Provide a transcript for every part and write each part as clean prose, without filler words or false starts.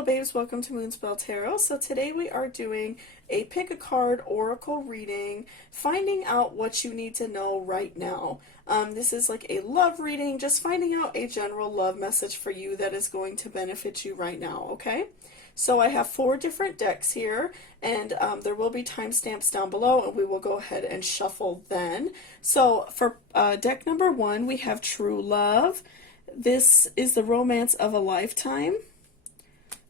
Hello babes, welcome to Moonspell Tarot. So today we are doing a pick a card oracle reading, finding out what you need to know right now. This is like a love reading, just finding out a general love message for you that is going to benefit you right now, okay? So I have 4 different decks here, and there will be timestamps down below, and we will go ahead and shuffle then. So for deck number 1, we have True Love. This is the romance of a lifetime.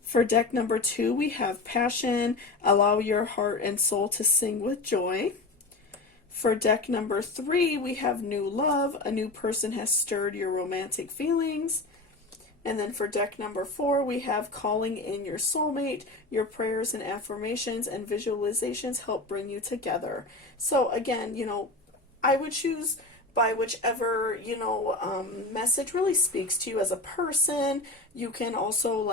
For deck number 2, we have Passion, allow your heart and soul to sing with joy. For deck number 3, we have New Love, a new person has stirred your romantic feelings. And then for deck number 4, we have Calling in your soulmate, your prayers and affirmations and visualizations help bring you together. So again, I would choose by whichever, message really speaks to you as a person. You can also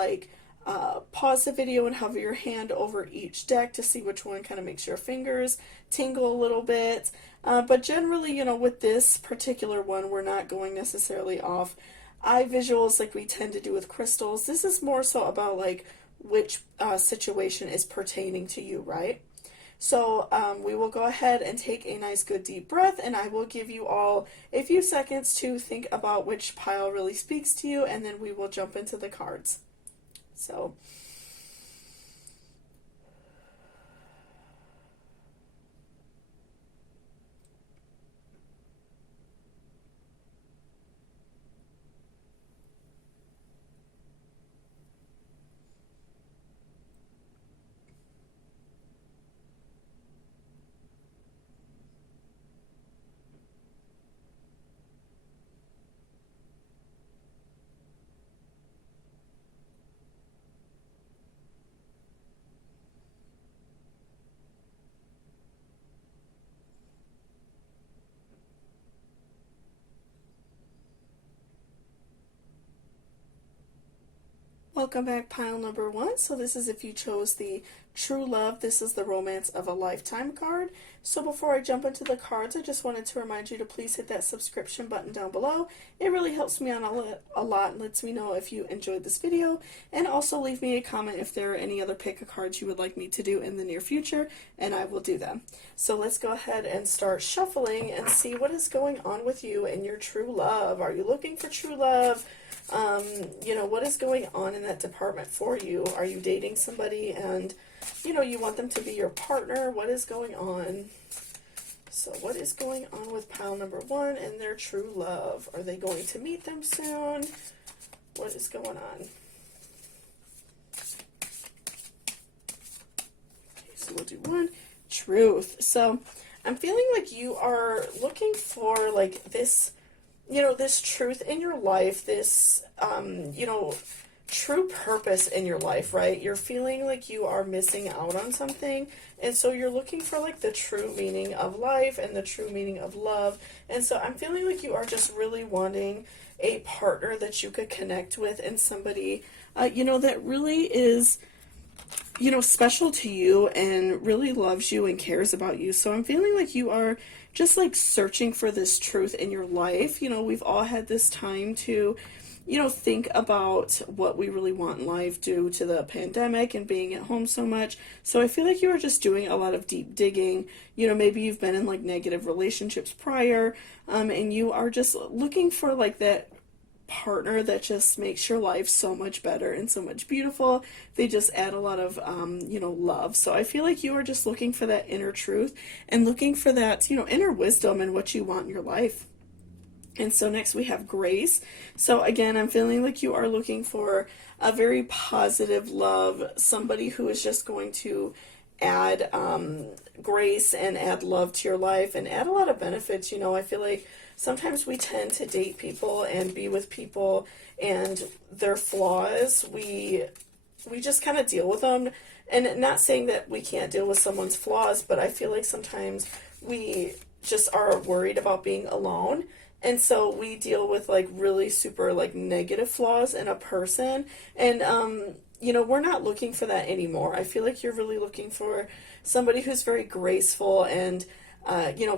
pause the video and hover your hand over each deck to see which one kind of makes your fingers tingle a little bit. But generally, with this particular one, we're not going necessarily off eye visuals like we tend to do with crystals. This is more so about which situation is pertaining to you, right? So we will go ahead and take a nice good deep breath, and I will give you all a few seconds to think about which pile really speaks to you, and then we will jump into the cards. So welcome back, pile number 1. So this is if you chose the True Love. This is the Romance of a Lifetime card. So before I jump into the cards, I just wanted to remind you to please hit that subscription button down below. It really helps me out a lot and lets me know if you enjoyed this video. And also leave me a comment if there are any other pick a cards you would like me to do in the near future, and I will do them. So let's go ahead and start shuffling and see what is going on with you and your true love. Are you looking for true love? What is going on in that department for you? Are you dating somebody and, you want them to be your partner? What is going on? So what is going on with pile number 1 and their true love? Are they going to meet them soon? What is going on? Okay, so we'll do 1. Truth. So I'm feeling like you are looking for this, this truth in your life, this, true purpose in your life, right? You're feeling like you are missing out on something, and so you're looking for the true meaning of life and the true meaning of love. And so I'm feeling like you are just really wanting a partner that you could connect with, and somebody, that really is, special to you and really loves you and cares about you. So I'm feeling like you are just searching for this truth in your life. We've all had this time to think about what we really want in life due to the pandemic and being at home so much. So I feel like you are just doing a lot of deep digging. Maybe you've been in negative relationships prior, and you are just looking for that partner that just makes your life so much better and so much beautiful. They just add a lot of, love. So I feel like you are just looking for that inner truth and looking for that, inner wisdom and what you want in your life. And so next we have Grace. So again, I'm feeling like you are looking for a very positive love, somebody who is just going to add grace and add love to your life and add a lot of benefits. I feel like sometimes we tend to date people and be with people and their flaws, we just kind of deal with them. And not saying that we can't deal with someone's flaws, but I feel like sometimes we just are worried about being alone. And so we deal with really super negative flaws in a person. And, we're not looking for that anymore. I feel like you're really looking for somebody who's very graceful and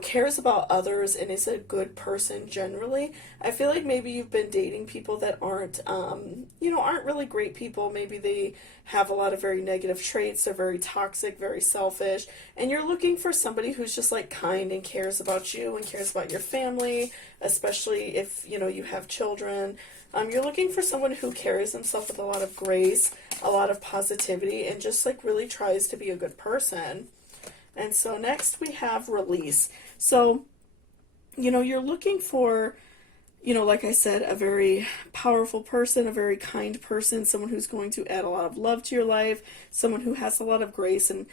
cares about others and is a good person generally. I feel like maybe you've been dating people that aren't really great people. Maybe they have a lot of very negative traits. They're very toxic, very selfish. And you're looking for somebody who's just like kind and cares about you and cares about your family, especially if, you have children. You're looking for someone who carries himself with a lot of grace, a lot of positivity, and just like really tries to be a good person. And so next we have release. So, you're looking for, like I said, a very powerful person, a very kind person, someone who's going to add a lot of love to your life, someone who has a lot of grace. And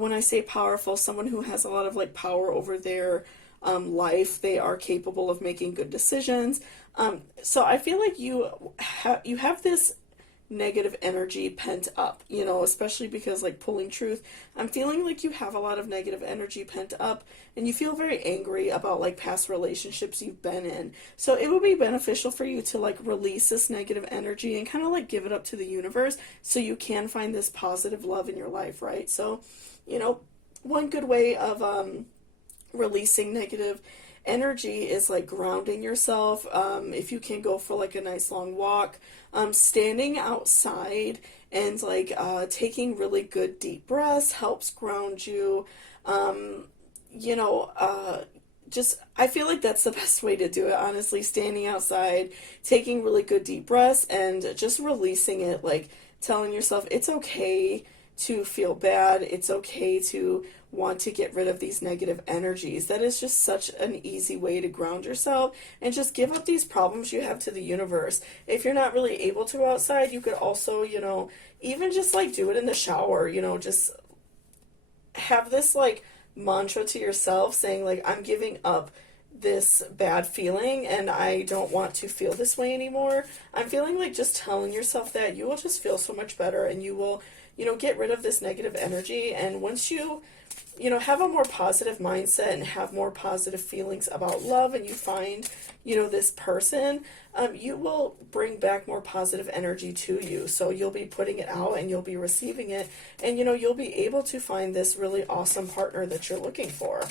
when I say powerful, someone who has a lot of like power over their life. They are capable of making good decisions. So I feel like you have this negative energy pent up, especially because like pulling truth, I'm feeling like you have a lot of negative energy pent up and you feel very angry about like past relationships you've been in. So it would be beneficial for you to like release this negative energy and kind of like give it up to the universe so you can find this positive love in your life, right? So, one good way of releasing negative energy is like grounding yourself. If you can go for like a nice long walk, standing outside and like taking really good deep breaths helps ground you. Just I feel like that's the best way to do it, honestly. Standing outside, taking really good deep breaths and just releasing it, like telling yourself it's okay to feel bad, it's okay to want to get rid of these negative energies. That is just such an easy way to ground yourself and just give up these problems you have to the universe. If you're not really able to go outside, you could also, even just like do it in the shower, just have this like mantra to yourself saying like, I'm giving up this bad feeling and I don't want to feel this way anymore. I'm feeling like just telling yourself that, you will just feel so much better and you will, get rid of this negative energy. And once you have a more positive mindset and have more positive feelings about love and you find, this person, you will bring back more positive energy to you. So you'll be putting it out and you'll be receiving it and, you'll be able to find this really awesome partner that you're looking for.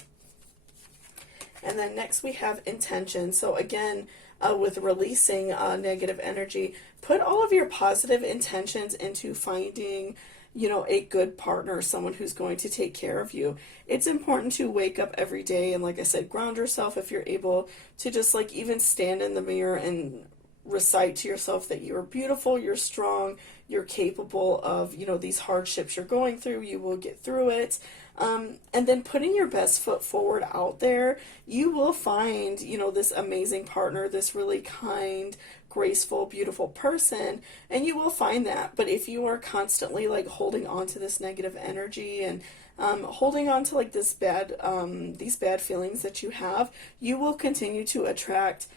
And then next we have intention. So again, with releasing negative energy, put all of your positive intentions into finding a good partner, someone who's going to take care of you. It's important to wake up every day and, like I said, ground yourself if you're able to just like even stand in the mirror and recite to yourself that you're beautiful, you're strong, you're capable of, these hardships you're going through, you will get through it. And then putting your best foot forward out there, you will find, this amazing partner, this really kind, graceful, beautiful person, and you will find that. But if you are constantly like holding on to this negative energy and holding on to like these bad feelings that you have, you will continue to attract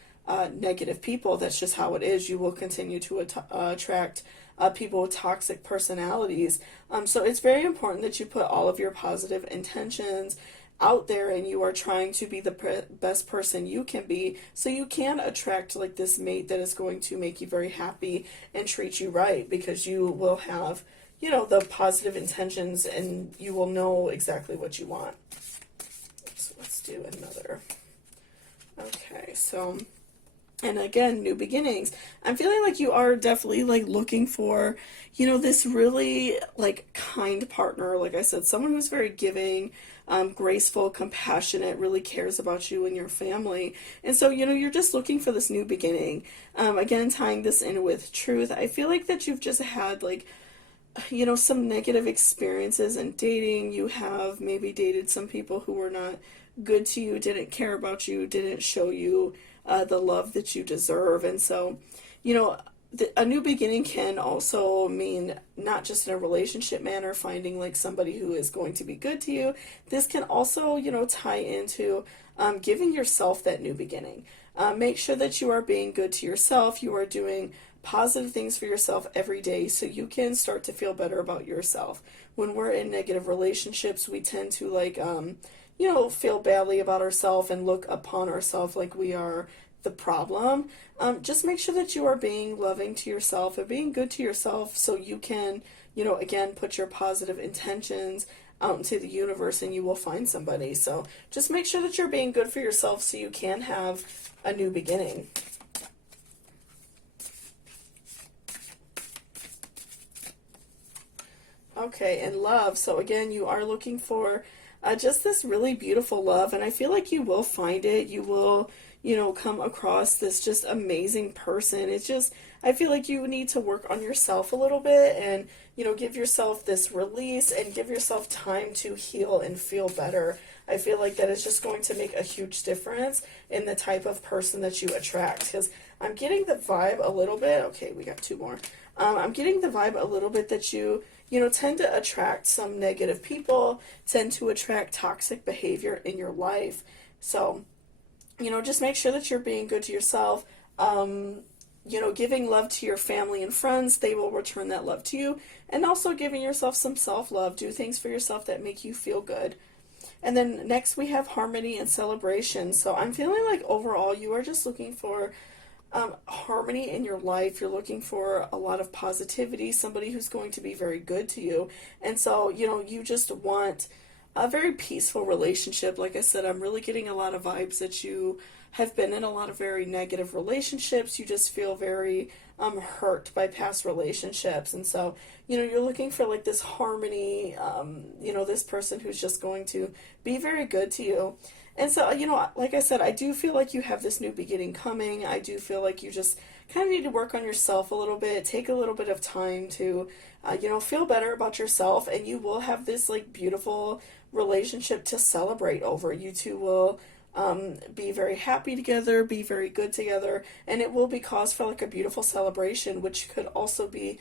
negative people. That's just how it is. You will continue to attract people with toxic personalities. So it's very important that you put all of your positive intentions out there and you are trying to be the best person you can be so you can attract like this mate that is going to make you very happy and treat you right, because you will have, the positive intentions and you will know exactly what you want. So let's do another. Okay, so... And again, new beginnings. I'm feeling like you are definitely like looking for, this really like kind partner. Like I said, someone who's very giving, graceful, compassionate, really cares about you and your family. And so, you're just looking for this new beginning. Again, tying this in with truth. I feel like that you've just had like, some negative experiences in dating. You have maybe dated some people who were not good to you, didn't care about you, didn't show you the love that you deserve. And so, a new beginning can also mean not just in a relationship manner, finding like somebody who is going to be good to you. This can also, tie into giving yourself that new beginning. Make sure that you are being good to yourself. You are doing positive things for yourself every day so you can start to feel better about yourself. When we're in negative relationships, we tend to like, feel badly about ourselves and look upon ourselves like we are the problem. Just make sure that you are being loving to yourself and being good to yourself so you can, again, put your positive intentions out into the universe and you will find somebody. So just make sure that you're being good for yourself so you can have a new beginning. Okay, and love. So again, you are looking for just this really beautiful love, and I feel like you will find it. You will, come across this just amazing person. It's just, I feel like you need to work on yourself a little bit and, give yourself this release and give yourself time to heal and feel better. I feel like that is just going to make a huge difference in the type of person that you attract, because I'm getting the vibe a little bit. Okay, we got two more. I'm getting the vibe a little bit that you tend to attract some negative people, tend to attract toxic behavior in your life. So, just make sure that you're being good to yourself. Giving love to your family and friends, they will return that love to you. And also giving yourself some self-love. Do things for yourself that make you feel good. And then next we have harmony and celebration. So I'm feeling like overall you are just looking for harmony in your life. You're looking for a lot of positivity, somebody who's going to be very good to you. And so, you just want a very peaceful relationship. Like I said, I'm really getting a lot of vibes that you have been in a lot of very negative relationships. You just feel very hurt by past relationships. And so, you're looking for like this harmony, this person who's just going to be very good to you. And so, like I said, I do feel like you have this new beginning coming. I do feel like you just kind of need to work on yourself a little bit, take a little bit of time to, feel better about yourself, and you will have this like beautiful relationship to celebrate over. You two will be very happy together, be very good together, and it will be cause for like a beautiful celebration, which could also be,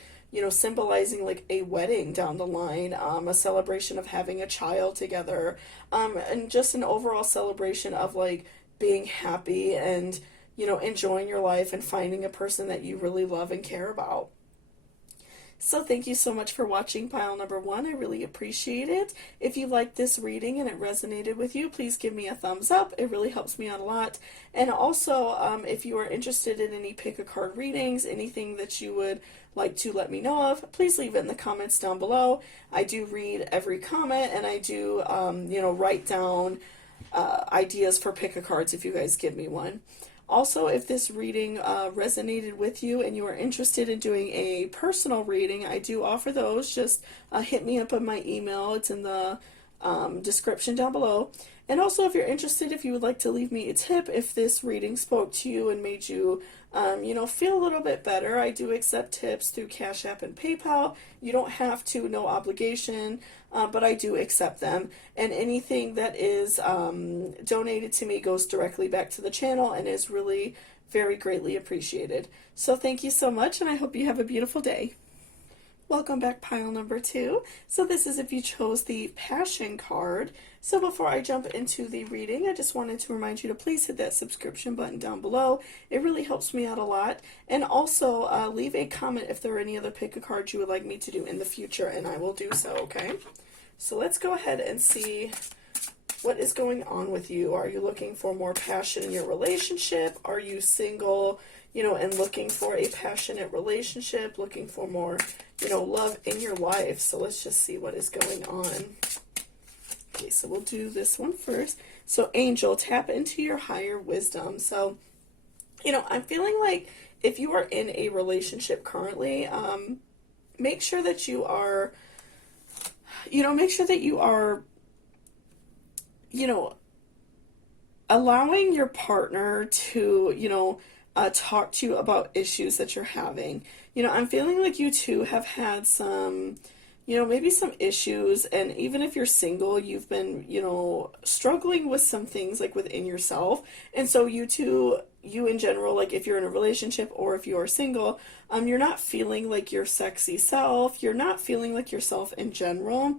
symbolizing like a wedding down the line, a celebration of having a child together, and just an overall celebration of like being happy and, enjoying your life and finding a person that you really love and care about. So thank you so much for watching pile number 1. I really appreciate it. If you liked this reading and it resonated with you, please give me a thumbs up. It really helps me out a lot. And also, if you are interested in any pick a card readings, anything that you would like to let me know of, please leave it in the comments down below. I do read every comment, and I do, write down ideas for pick a cards if you guys give me one. Also, if this reading resonated with you and you are interested in doing a personal reading, I do offer those. Just hit me up on my email. It's in the description down below. And also, if you're interested, if you would like to leave me a tip, if this reading spoke to you and made you, feel a little bit better, I do accept tips through Cashapp and PayPal. You don't have to, no obligation, but I do accept them. And anything that is donated to me goes directly back to the channel and is really very greatly appreciated. So thank you so much, and I hope you have a beautiful day. Welcome back, pile number 2. So this is if you chose the Passion card. So before I jump into the reading, I just wanted to remind you to please hit that subscription button down below. It really helps me out a lot. And also leave a comment if there are any other pick a cards you would like me to do in the future, and I will do so, okay? So let's go ahead and see what is going on with you. Are you looking for more passion in your relationship? Are you single, and looking for a passionate relationship, looking for more, love in your life? So let's just see what is going on. Okay, so we'll do this one first. So Angel, tap into your higher wisdom. So, I'm feeling like if you are in a relationship currently, make sure that you are, allowing your partner to, talk to you about issues that you're having. I'm feeling like you two have had some, maybe some issues, and even if you're single, you've been, struggling with some things like within yourself. And so you in general, like if you're in a relationship or if you are single, you're not feeling like your sexy self. You're not feeling like yourself in general.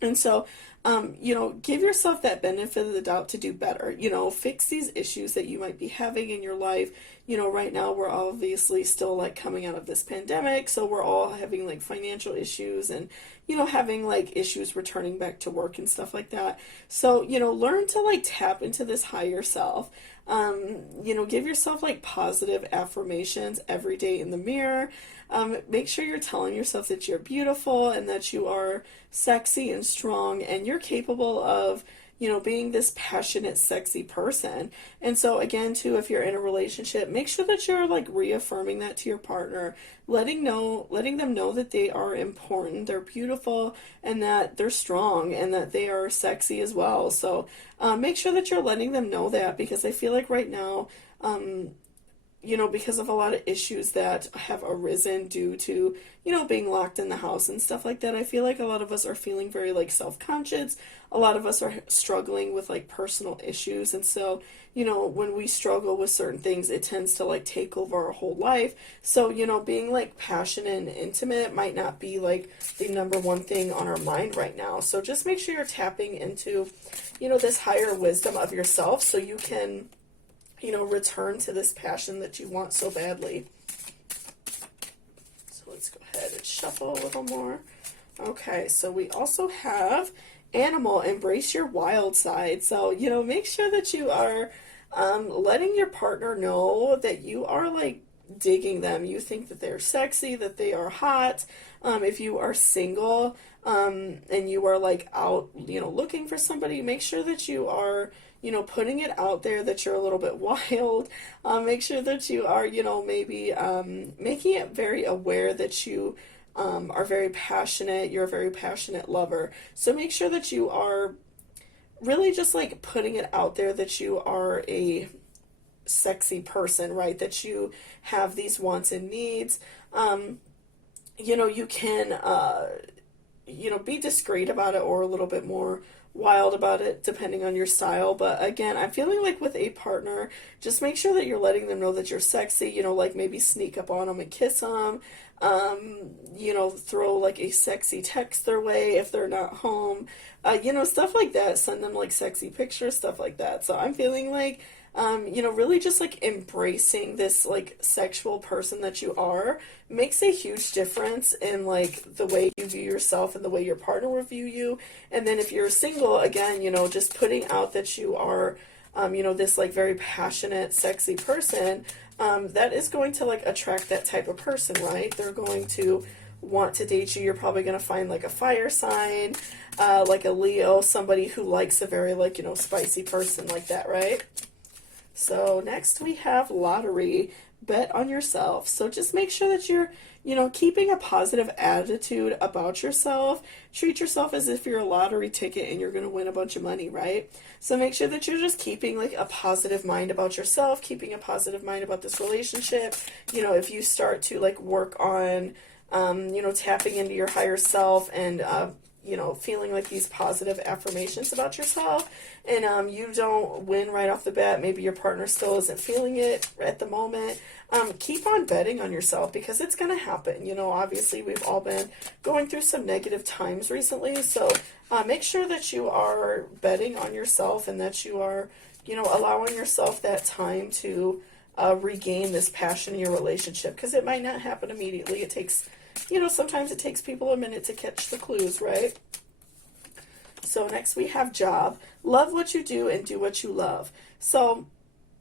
And so you know, give yourself that benefit of the doubt to do better. You know, fix these issues that you might be having in your life. You know, right now we're obviously still like coming out of this pandemic, so we're all having like financial issues and, you know, having like issues returning back to work and stuff like that. So, you know, learn to like tap into this higher self. You know, give yourself like positive affirmations every day in the mirror. Make sure you're telling yourself that you're beautiful and that you are sexy and strong and you're capable of, you know, being this passionate, sexy person. And so, again, too, if you're in a relationship, make sure that you're like reaffirming that to your partner, letting them know that they are important, they're beautiful, and that they're strong and that they are sexy as well. So, make sure that you're letting them know that, because I feel like right now, you know, because of a lot of issues that have arisen due to, you know, being locked in the house and stuff like that, I feel like a lot of us are feeling very like self-conscious. A lot of us are struggling with like personal issues. And so, you know, when we struggle with certain things, it tends to like take over our whole life. So, you know, being like passionate and intimate might not be like the number one thing on our mind right now. So just make sure you're tapping into, you know, this higher wisdom of yourself so you can, you know, return to this passion that you want so badly. So let's go ahead and shuffle a little more. Okay, so we also have animal, embrace your wild side. So, you know, make sure that you are letting your partner know that you are like digging them. You think that they're sexy, that they are hot. If you are single and you are like out, you know, looking for somebody, make sure that you are, you know, putting it out there that you're a little bit wild. Make sure that you are, you know, maybe making it very aware that you are very passionate. You're a very passionate lover. So make sure that you are really just like putting it out there that you are a sexy person, right? That you have these wants and needs. You know, you can, you know, be discreet about it or a little bit more wild about it depending on your style. But again, I'm feeling like with a partner, just make sure that you're letting them know that you're sexy. You know, like maybe sneak up on them and kiss them. You know, throw like a sexy text their way if they're not home. You know, stuff like that. Send them like sexy pictures, stuff like that. So I'm feeling like, you know, really just like embracing this like sexual person that you are makes a huge difference in like the way you view yourself and the way your partner will view you. And then if you're single, again, you know, just putting out that you are, you know, this like very passionate, sexy person, that is going to like attract that type of person, right? They're going to want to date you. You're probably going to find like a fire sign, like a Leo, somebody who likes a very like, you know, spicy person like that, right? So next we have lottery, bet on yourself. So just make sure that you're, you know, keeping a positive attitude about yourself. Treat yourself as if you're a lottery ticket and you're going to win a bunch of money, right? So make sure that you're just keeping like a positive mind about yourself, keeping a positive mind about this relationship. You know, if you start to like work on, you know, tapping into your higher self and, you know, feeling like these positive affirmations about yourself, and you don't win right off the bat, maybe your partner still isn't feeling it at the moment, keep on betting on yourself, because it's going to happen. You know, obviously we've all been going through some negative times recently, so make sure that you are betting on yourself and that you are, you know, allowing yourself that time to regain this passion in your relationship, because it might not happen immediately. It takes, you know, sometimes it takes people a minute to catch the clues, right? So next we have job. Love what you do and do what you love. So,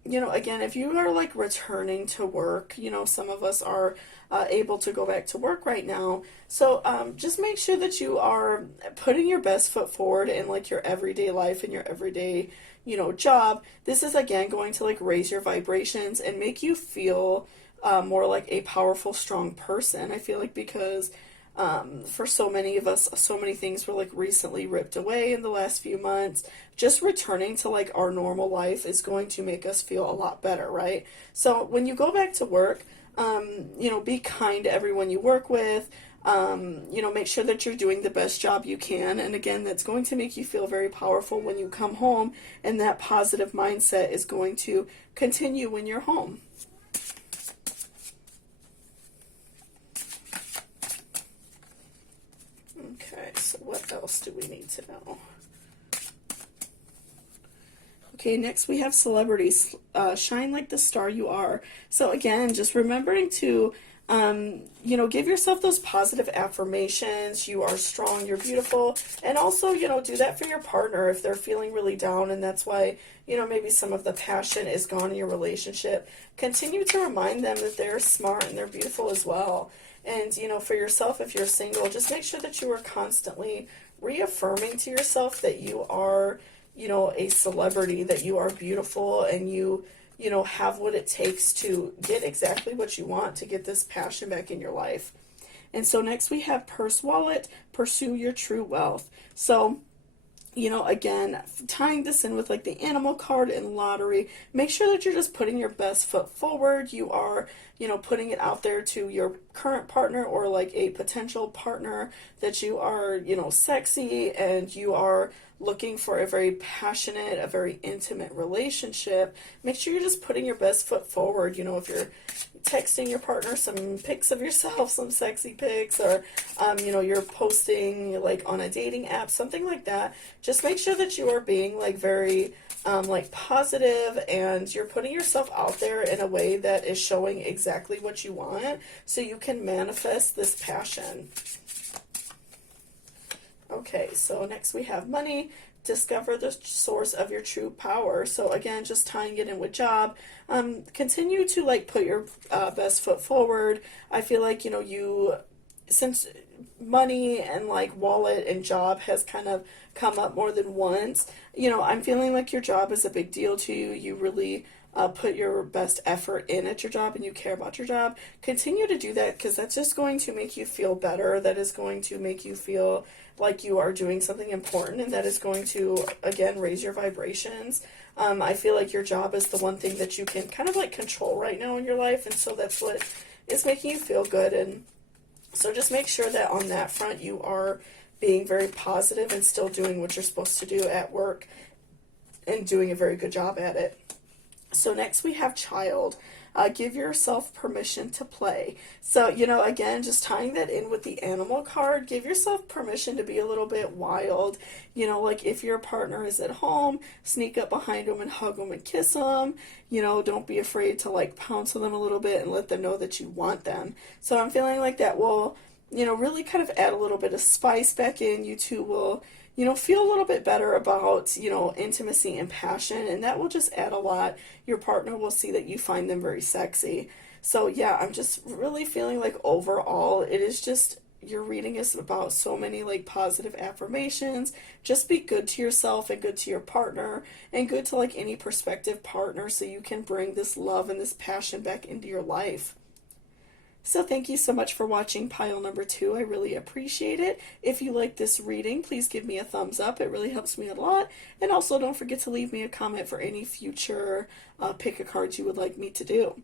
you know, again, if you are like returning to work, you know, some of us are able to go back to work right now. So just make sure that you are putting your best foot forward in like your everyday life and your everyday, you know, job. This is again going to like raise your vibrations and make you feel more like a powerful, strong person. I feel like because for so many of us, so many things were like recently ripped away in the last few months. Just returning to like our normal life is going to make us feel a lot better, right? So when you go back to work, you know, be kind to everyone you work with. You know, make sure that you're doing the best job you can. And again, that's going to make you feel very powerful when you come home, and that positive mindset is going to continue when you're home. Okay, so what else do we need to know? Okay, next we have celebrities. Shine like the star you are. So again, just remembering to, give yourself those positive affirmations. You are strong, you're beautiful. And also, do that for your partner if they're feeling really down and that's why, maybe some of the passion is gone in your relationship. Continue to remind them that they're smart and they're beautiful as well. And, for yourself, if you're single, just make sure that you are constantly reaffirming to yourself that you are, a celebrity, that you are beautiful and you have what it takes to get exactly what you want, to get this passion back in your life. And so next we have purse wallet, pursue your true wealth. So, again, tying this in with like the animal card and lottery, make sure that you're just putting your best foot forward. You are, putting it out there to your current partner or like a potential partner that you are, sexy and you are looking for a very passionate, a very intimate relationship. Make sure you're just putting your best foot forward. If you're texting your partner some pics of yourself, some sexy pics, or, you're posting like on a dating app, something like that, just make sure that you are being like very, positive and you're putting yourself out there in a way that is showing exactly what you want so you can manifest this passion. Okay, so next we have money. Discover the source of your true power. So again, just tying it in with job. Continue to like put your best foot forward. I feel like, since money and like wallet and job has kind of come up more than once, I'm feeling like your job is a big deal to you. You really put your best effort in at your job and you care about your job. Continue to do that because that's just going to make you feel better. That is going to make you feel like you are doing something important, and that is going to, again, raise your vibrations. I feel like your job is the one thing that you can kind of like control right now in your life, and so that's what is making you feel good. And so just make sure that on that front you are being very positive and still doing what you're supposed to do at work and doing a very good job at it. So next we have child. Give yourself permission to play. So, again, just tying that in with the animal card, give yourself permission to be a little bit wild. Like if your partner is at home, sneak up behind them and hug them and kiss them. Don't be afraid to like pounce on them a little bit and let them know that you want them. So I'm feeling like that will, really kind of add a little bit of spice back in. You two will, feel a little bit better about, intimacy and passion, and that will just add a lot. Your partner will see that you find them very sexy. So yeah, I'm just really feeling like overall, it is just, your reading is about so many like positive affirmations. Just be good to yourself and good to your partner and good to like any prospective partner so you can bring this love and this passion back into your life. So thank you so much for watching pile number 2. I really appreciate it. If you like this reading, please give me a thumbs up. It really helps me a lot. And also don't forget to leave me a comment for any future pick a cards you would like me to do.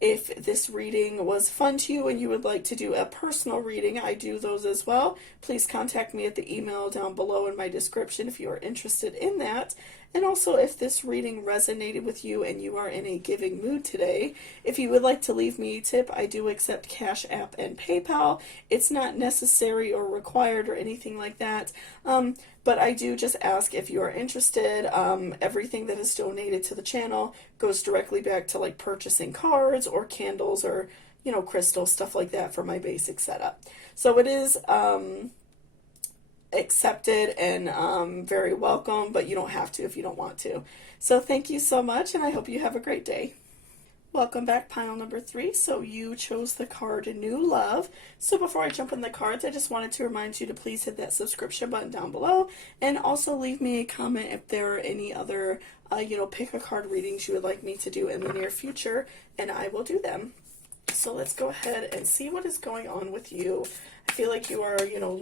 If this reading was fun to you and you would like to do a personal reading, I do those as well. Please contact me at the email down below in my description if you are interested in that. And also, if this reading resonated with you and you are in a giving mood today, if you would like to leave me a tip, I do accept Cashapp and PayPal. It's not necessary or required or anything like that. But I do just ask if you are interested. Everything that is donated to the channel goes directly back to like purchasing cards or candles or, crystals, stuff like that for my basic setup. So it is accepted and very welcome, but you don't have to if you don't want to. So thank you so much, and I hope you have a great day. Welcome back, pile number 3. So you chose the card New Love. So before I jump in the cards, I just wanted to remind you to please hit that subscription button down below, and also leave me a comment if there are any other, pick a card readings you would like me to do in the near future, and I will do them. So let's go ahead and see what is going on with you. I feel like you are,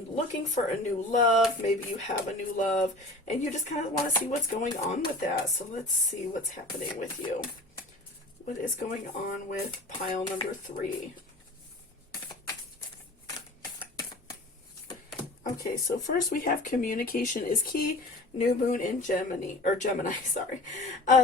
looking for a new love. Maybe you have a new love, and you just kind of want to see what's going on with that. So let's see what's happening with you. What is going on with pile number 3? Okay, so first we have communication is key, new moon in Gemini, sorry.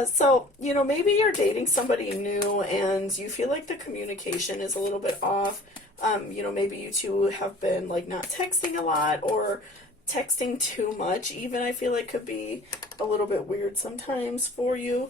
So, maybe you're dating somebody new and you feel like the communication is a little bit off. Maybe you two have been like not texting a lot, or texting too much even, I feel like could be a little bit weird sometimes for you.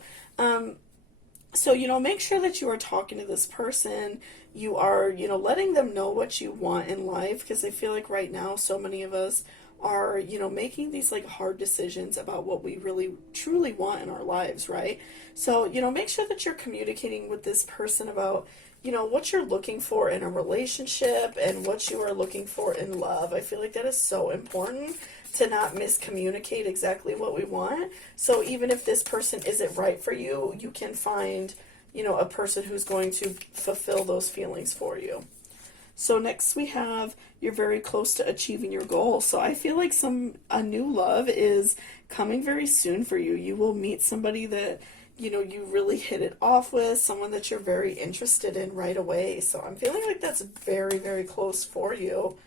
So, make sure that you are talking to this person. You are, letting them know what you want in life, because I feel like right now so many of us are, making these like hard decisions about what we really truly want in our lives, right? So, make sure that you're communicating with this person about, what you're looking for in a relationship and what you are looking for in love. I feel like that is so important to not miscommunicate exactly what we want. So even if this person isn't right for you, you can find, a person who's going to fulfill those feelings for you. So next we have, you're very close to achieving your goal. So I feel like a new love is coming very soon for you. You will meet somebody that, you really hit it off with, someone that you're very interested in right away. So I'm feeling like that's very, very close for you.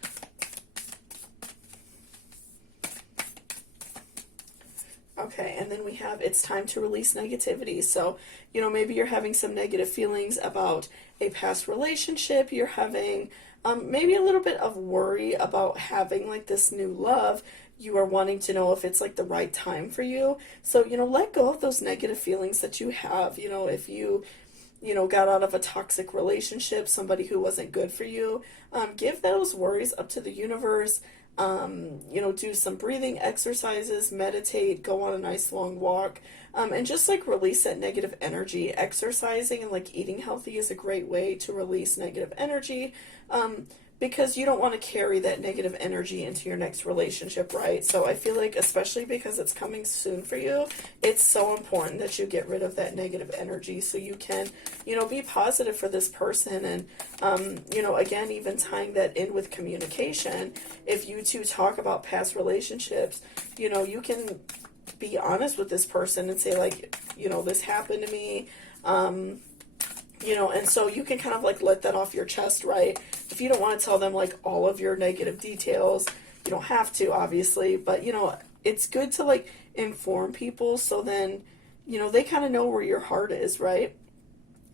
Okay, and then we have, it's time to release negativity. So, maybe you're having some negative feelings about a past relationship. You're having maybe a little bit of worry about having like this new love. You are wanting to know if it's like the right time for you. So, let go of those negative feelings that you have. If you, got out of a toxic relationship, somebody who wasn't good for you, give those worries up to the universe. Do some breathing exercises, meditate, go on a nice long walk, and just like release that negative energy. Exercising and like eating healthy is a great way to release negative energy, because you don't want to carry that negative energy into your next relationship, right? So I feel like, especially because it's coming soon for you, it's so important that you get rid of that negative energy so you can, be positive for this person. And, again, even tying that in with communication, if you two talk about past relationships, you can be honest with this person and say, like, this happened to me, and so you can kind of like let that off your chest, right? If you don't want to tell them like all of your negative details, you don't have to, obviously, but it's good to like inform people so then, they kind of know where your heart is, right?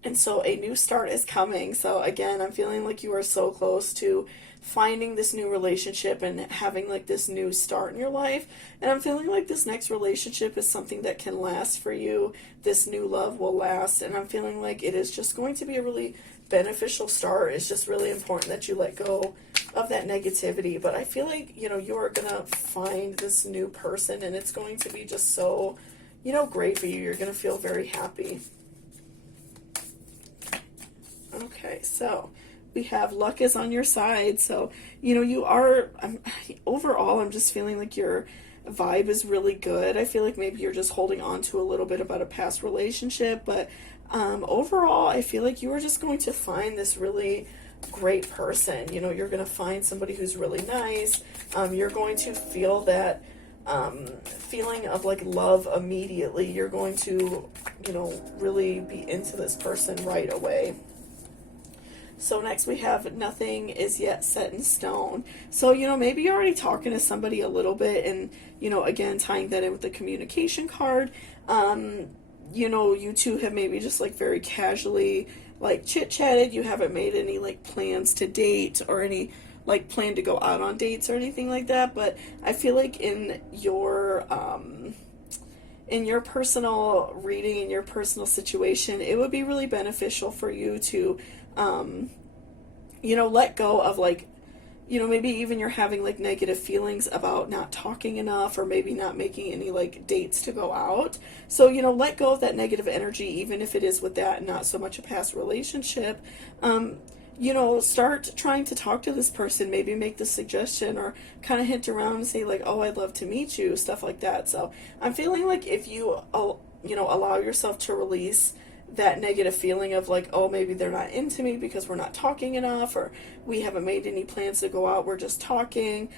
And so a new start is coming. So again, I'm feeling like you are so close to finding this new relationship and having like this new start in your life. And I'm feeling like this next relationship is something that can last for you. This new love will last. And I'm feeling like it is just going to be a really beneficial start. It's just really important that you let go of that negativity. But I feel like, you are going to find this new person and it's going to be just so, great for you. You're going to feel very happy. Okay, so we have luck is on your side. So, you are, overall, I'm just feeling like your vibe is really good. I feel like maybe you're just holding on to a little bit about a past relationship, but overall, I feel like you are just going to find this really great person. You're going to find somebody who's really nice. You're going to feel that feeling of like love immediately. You're going to, really be into this person right away. So next we have nothing is yet set in stone. So, maybe you're already talking to somebody a little bit and, again, tying that in with the communication card. You two have maybe just like very casually like chit-chatted. You haven't made any like plans to date or any like plan to go out on dates or anything like that. But I feel like in your personal reading, in your personal situation, it would be really beneficial for you to let go of like, maybe even you're having like negative feelings about not talking enough or maybe not making any like dates to go out. So, let go of that negative energy, even if it is with that and not so much a past relationship. Start trying to talk to this person, maybe make the suggestion or kind of hint around and say like, oh, I'd love to meet you, stuff like that. So I'm feeling like if you, allow yourself to release that negative feeling of like, oh, maybe they're not into me because we're not talking enough or we haven't made any plans to go out, we're just talking,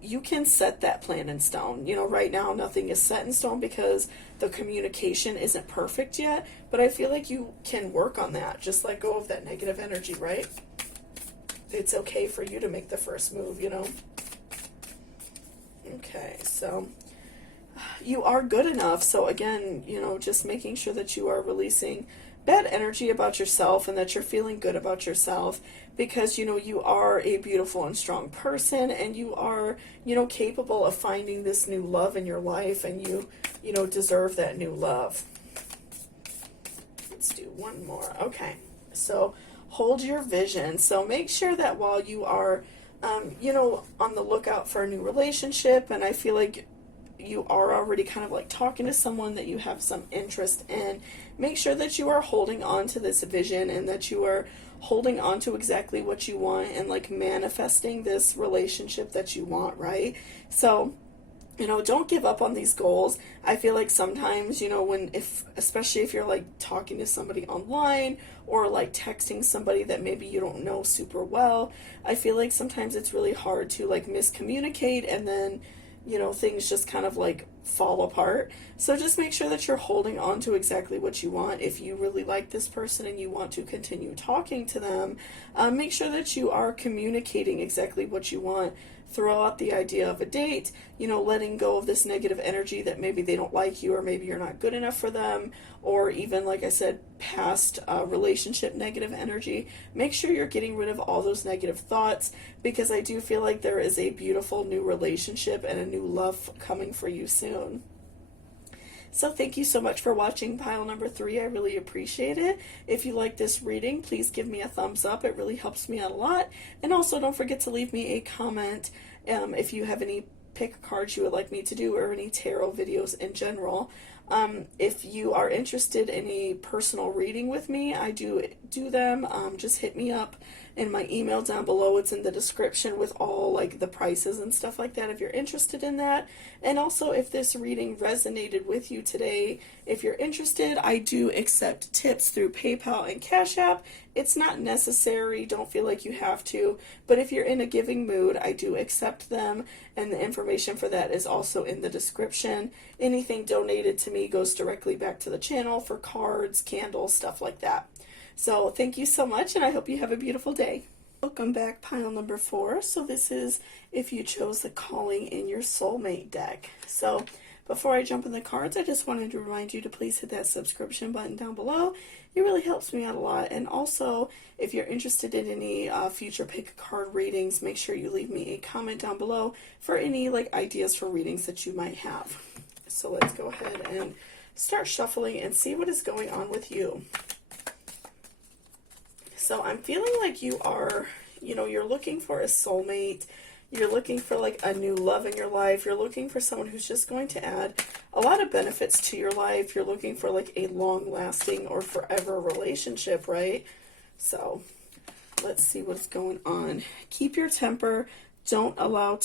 you can set that plan in stone. Right now nothing is set in stone because the communication isn't perfect yet, but I feel like you can work on that. Just let go of that negative energy, right? It's okay for you to make the first move, Okay, so you are good enough. So again, just making sure that you are releasing bad energy about yourself, and that you're feeling good about yourself, because you know you are a beautiful and strong person, and you are, you know, capable of finding this new love in your life, and you know, deserve that new love. Let's do one more. Okay, so hold your vision. So make sure that while you are you know, on the lookout for a new relationship, and I feel like you are already kind of like talking to someone that you have some interest in, make sure that you are holding on to this vision, and that you are holding on to exactly what you want, and like manifesting this relationship that you want, right? So, you know, don't give up on these goals. I feel like sometimes, you know, especially if you're like talking to somebody online, or like texting somebody that maybe you don't know super well, I feel like sometimes it's really hard to like miscommunicate, and then, you know, things just kind of like fall apart. So just make sure that you're holding on to exactly what you want. If you really like this person and you want to continue talking to them, make sure that you are communicating exactly what you want. Throw out the idea of a date, you know, letting go of this negative energy that maybe they don't like you, or maybe you're not good enough for them, or even, like I said, past relationship negative energy. Make sure you're getting rid of all those negative thoughts, because I do feel like there is a beautiful new relationship and a new love coming for you soon. So thank you so much for watching pile number 3. I really appreciate it. If you like this reading, please give me a thumbs up. It really helps me out a lot. And also don't forget to leave me a comment if you have any pick cards you would like me to do, or any tarot videos in general. If you are interested in a personal reading with me, I do them. Just hit me up in my email down below. It's in the description with all like the prices and stuff like that if you're interested in that. And also, if this reading resonated with you today, if you're interested, I do accept tips through PayPal and Cash App. It's not necessary, don't feel like you have to, but if you're in a giving mood, I do accept them, and the information for that is also in the description. Anything donated to me goes directly back to the channel for cards, candles, stuff like that. So thank you so much, and I hope you have a beautiful day. Welcome back, pile number 4. So this is if you chose the Calling in Your Soulmate deck. So before I jump in the cards, I just wanted to remind you to please hit that subscription button down below. It really helps me out a lot. And also, if you're interested in any future pick a card readings, make sure you leave me a comment down below for any like ideas for readings that you might have. So let's go ahead and start shuffling and see what is going on with you. So I'm feeling like you are, you know, you're looking for a soulmate. You're looking for like a new love in your life. You're looking for someone who's just going to add a lot of benefits to your life. You're looking for like a long-lasting or forever relationship, right? So let's see what's going on. Keep your temper. Don't allow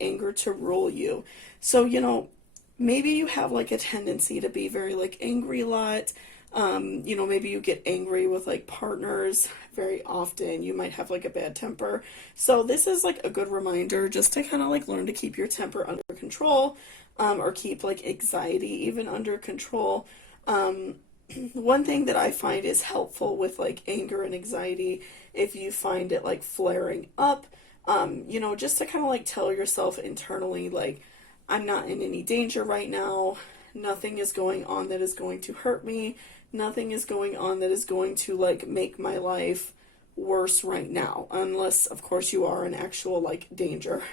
anger to rule you. So, you know, maybe you have like a tendency to be very like angry a lot. You know, maybe you get angry with like partners very often. You might have like a bad temper. So this is like a good reminder just to kind of like learn to keep your temper under control, or keep like anxiety even under control. One thing that I find is helpful with like anger and anxiety, if you find it like flaring up, you know, just to kind of like tell yourself internally, like, I'm not in any danger right now. Nothing is going on that is going to hurt me. Nothing is going on that is going to like make my life worse right now, unless of course you are in actual like danger.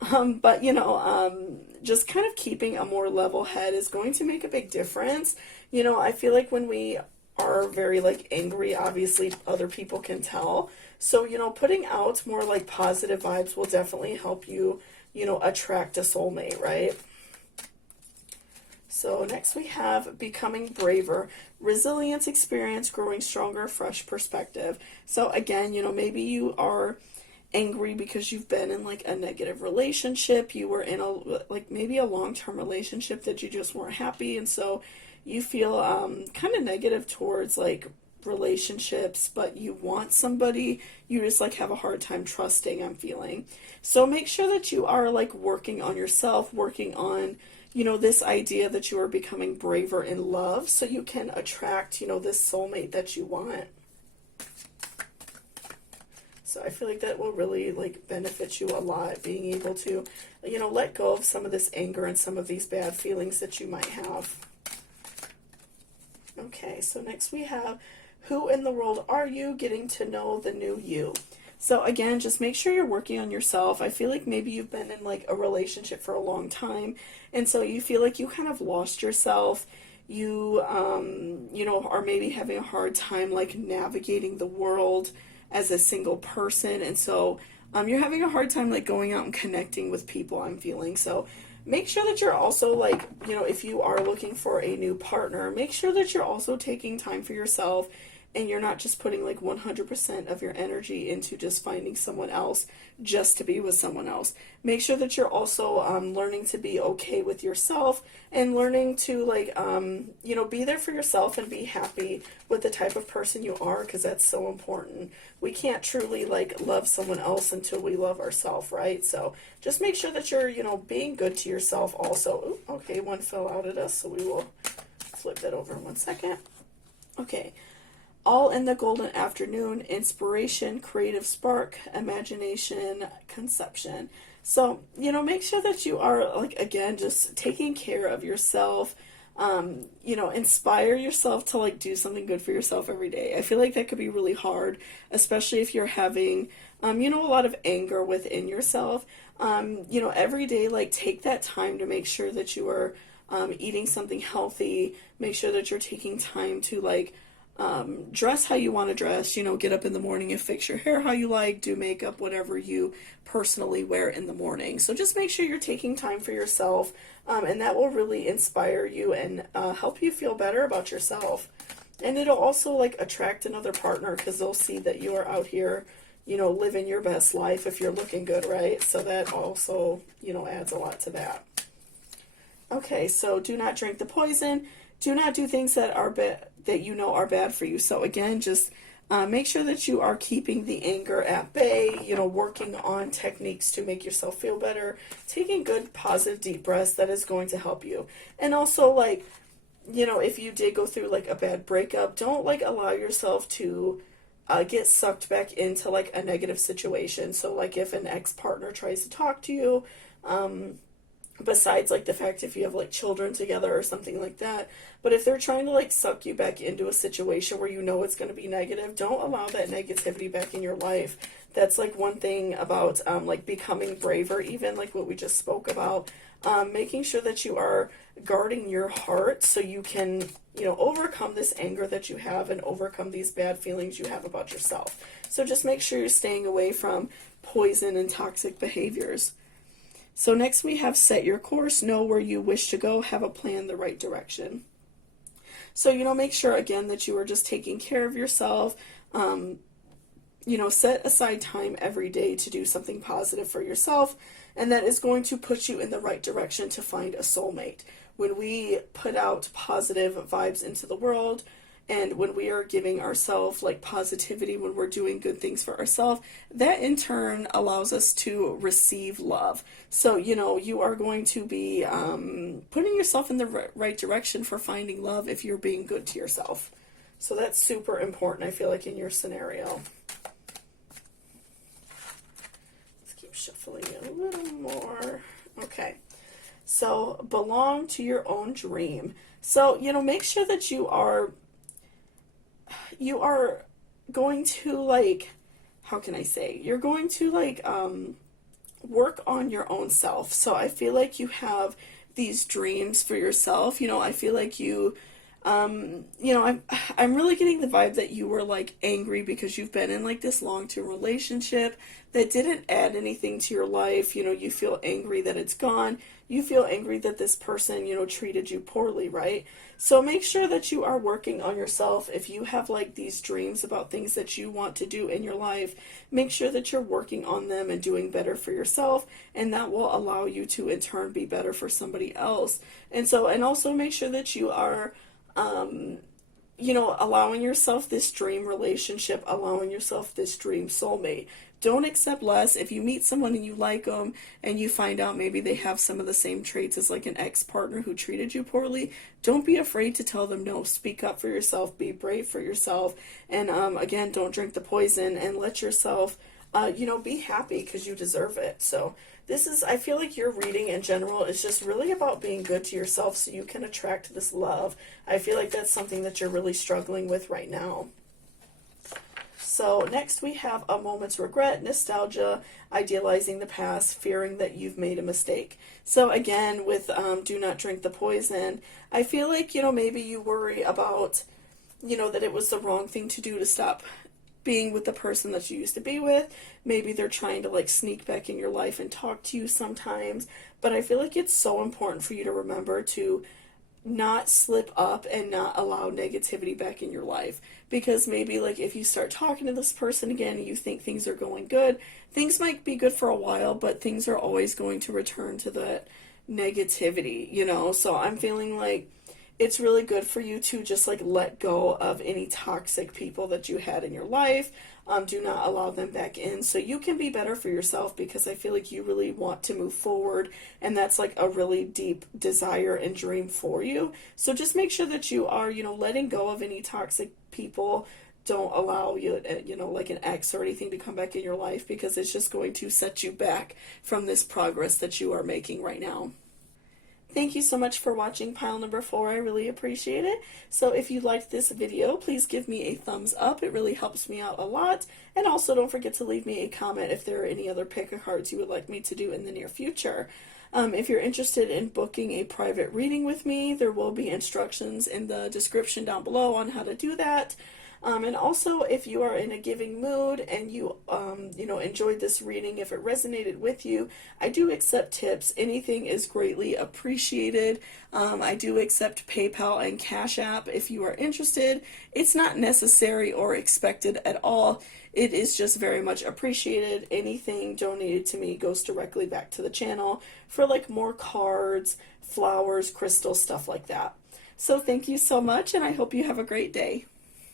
But you know, just kind of keeping a more level head is going to make a big difference. You know, I feel like when we are very like angry, obviously other people can tell. So, you know, putting out more like positive vibes will definitely help you, you know, attract a soulmate, right? So next we have becoming braver, resilience, experience, growing stronger, fresh perspective. So again, you know, maybe you are angry because you've been in like a negative relationship. You were in a like maybe a long-term relationship that you just weren't happy, and so you feel kind of negative towards like relationships, but you want somebody, you just like have a hard time trusting, I'm feeling. So make sure that you are like working on yourself, working on, you know, this idea that you are becoming braver in love, so you can attract, you know, this soulmate that you want. So I feel like that will really like benefit you a lot, being able to, you know, let go of some of this anger and some of these bad feelings that you might have. Okay, so next we have, who in the world are you? Getting to know the new you. So again, just make sure you're working on yourself. I feel like maybe you've been in like a relationship for a long time, and so you feel like you kind of lost yourself. You know, are maybe having a hard time like navigating the world as a single person, and so you're having a hard time like going out and connecting with people, I'm feeling. So make sure that you're also like, you know, if you are looking for a new partner, make sure that you're also taking time for yourself and you're not just putting like 100% of your energy into just finding someone else just to be with someone else. Make sure that you're also learning to be okay with yourself and learning to like, you know, be there for yourself and be happy with the type of person you are, because that's so important. We can't truly like love someone else until we love ourselves, right? So just make sure that you're, you know, being good to yourself also. Ooh, okay, one fell out at us, so we will flip that over in 1 second. Okay. All in the golden afternoon, inspiration, creative spark, imagination, conception. So, you know, make sure that you are, like, again, just taking care of yourself. You know, inspire yourself to, like, do something good for yourself every day. I feel like that could be really hard, especially if you're having, you know, a lot of anger within yourself. You know, every day, like, take that time to make sure that you are eating something healthy. Make sure that you're taking time to, like, dress how you want to dress, you know, get up in the morning and fix your hair how you like, do makeup, whatever you personally wear in the morning. So just make sure you're taking time for yourself, and that will really inspire you and help you feel better about yourself. And it'll also like attract another partner because they'll see that you are out here, you know, living your best life if you're looking good, right? So that also, you know, adds a lot to that. Okay, so do not drink the poison. Do not do things that are that you know are bad for you. So again, just make sure that you are keeping the anger at bay, you know, working on techniques to make yourself feel better, taking good, positive, deep breaths. That is going to help you. And also, like, you know, if you did go through, like, a bad breakup, don't, like, allow yourself to get sucked back into, like, a negative situation. So, like, if an ex-partner tries to talk to you, besides like the fact if you have like children together or something like that, but if they're trying to like suck you back into a situation where you know it's going to be negative, don't allow that negativity back in your life. That's like one thing about like becoming braver, even like what we just spoke about, making sure that you are guarding your heart so you can, you know, overcome this anger that you have and overcome these bad feelings you have about yourself. So just make sure you're staying away from poison and toxic behaviors. So next we have set your course, know where you wish to go, have a plan, the right direction. So, you know, make sure again that you are just taking care of yourself. You know, set aside time every day to do something positive for yourself, and that is going to put you in the right direction to find a soulmate. When we put out positive vibes into the world, and when we are giving ourselves like positivity, when we're doing good things for ourselves, that in turn allows us to receive love. So, you know, you are going to be putting yourself in the right direction for finding love if you're being good to yourself. So that's super important, I feel like, in your scenario. Let's keep shuffling it a little more. Okay. So belong to your own dream. So, you know, make sure that you are going to like, how can I say, you're going to like work on your own self. So I feel like you have these dreams for yourself. You know, I feel like you you know, I'm really getting the vibe that you were like angry because you've been in like this long-term relationship that didn't add anything to your life. You know, you feel angry that it's gone. You feel angry that this person, you know, treated you poorly, right? So make sure that you are working on yourself. If you have like these dreams about things that you want to do in your life, make sure that you're working on them and doing better for yourself, and that will allow you to in turn be better for somebody else. And so, and also make sure that you are you know, allowing yourself this dream relationship, allowing yourself this dream soulmate. Don't accept less. If you meet someone and you like them and you find out maybe they have some of the same traits as like an ex-partner who treated you poorly, don't be afraid to tell them no. Speak up for yourself. Be brave for yourself. And again, don't drink the poison, and let yourself you know, be happy because you deserve it. So this is, I feel like your reading in general is just really about being good to yourself so you can attract this love. I feel like that's something that you're really struggling with right now. So next we have a moment's regret, nostalgia, idealizing the past, fearing that you've made a mistake. So again, with do not drink the poison, I feel like, you know, maybe you worry about, you know, that it was the wrong thing to do to stop being with the person that you used to be with. Maybe they're trying to like sneak back in your life and talk to you sometimes. But I feel like it's so important for you to remember to not slip up and not allow negativity back in your life, because maybe like if you start talking to this person again and you think things are going good, things might be good for a while, but things are always going to return to that negativity, you know. So I'm feeling like it's really good for you to just like let go of any toxic people that you had in your life. Do not allow them back in so you can be better for yourself, because I feel like you really want to move forward and that's like a really deep desire and dream for you. So just make sure that you are, you know, letting go of any toxic people. Don't allow you know, like an ex or anything to come back in your life, because it's just going to set you back from this progress that you are making right now. Thank you so much for watching pile number 4. I really appreciate it. So if you liked this video, please give me a thumbs up. It really helps me out a lot. And also don't forget to leave me a comment if there are any other pick a cards you would like me to do in the near future. If you're interested in booking a private reading with me, there will be instructions in the description down below on how to do that. And also, if you are in a giving mood and you, you know, enjoyed this reading, if it resonated with you, I do accept tips. Anything is greatly appreciated. I do accept PayPal and Cashapp if you are interested. It's not necessary or expected at all. It is just very much appreciated. Anything donated to me goes directly back to the channel for like more cards, flowers, crystals, stuff like that. So thank you so much, and I hope you have a great day.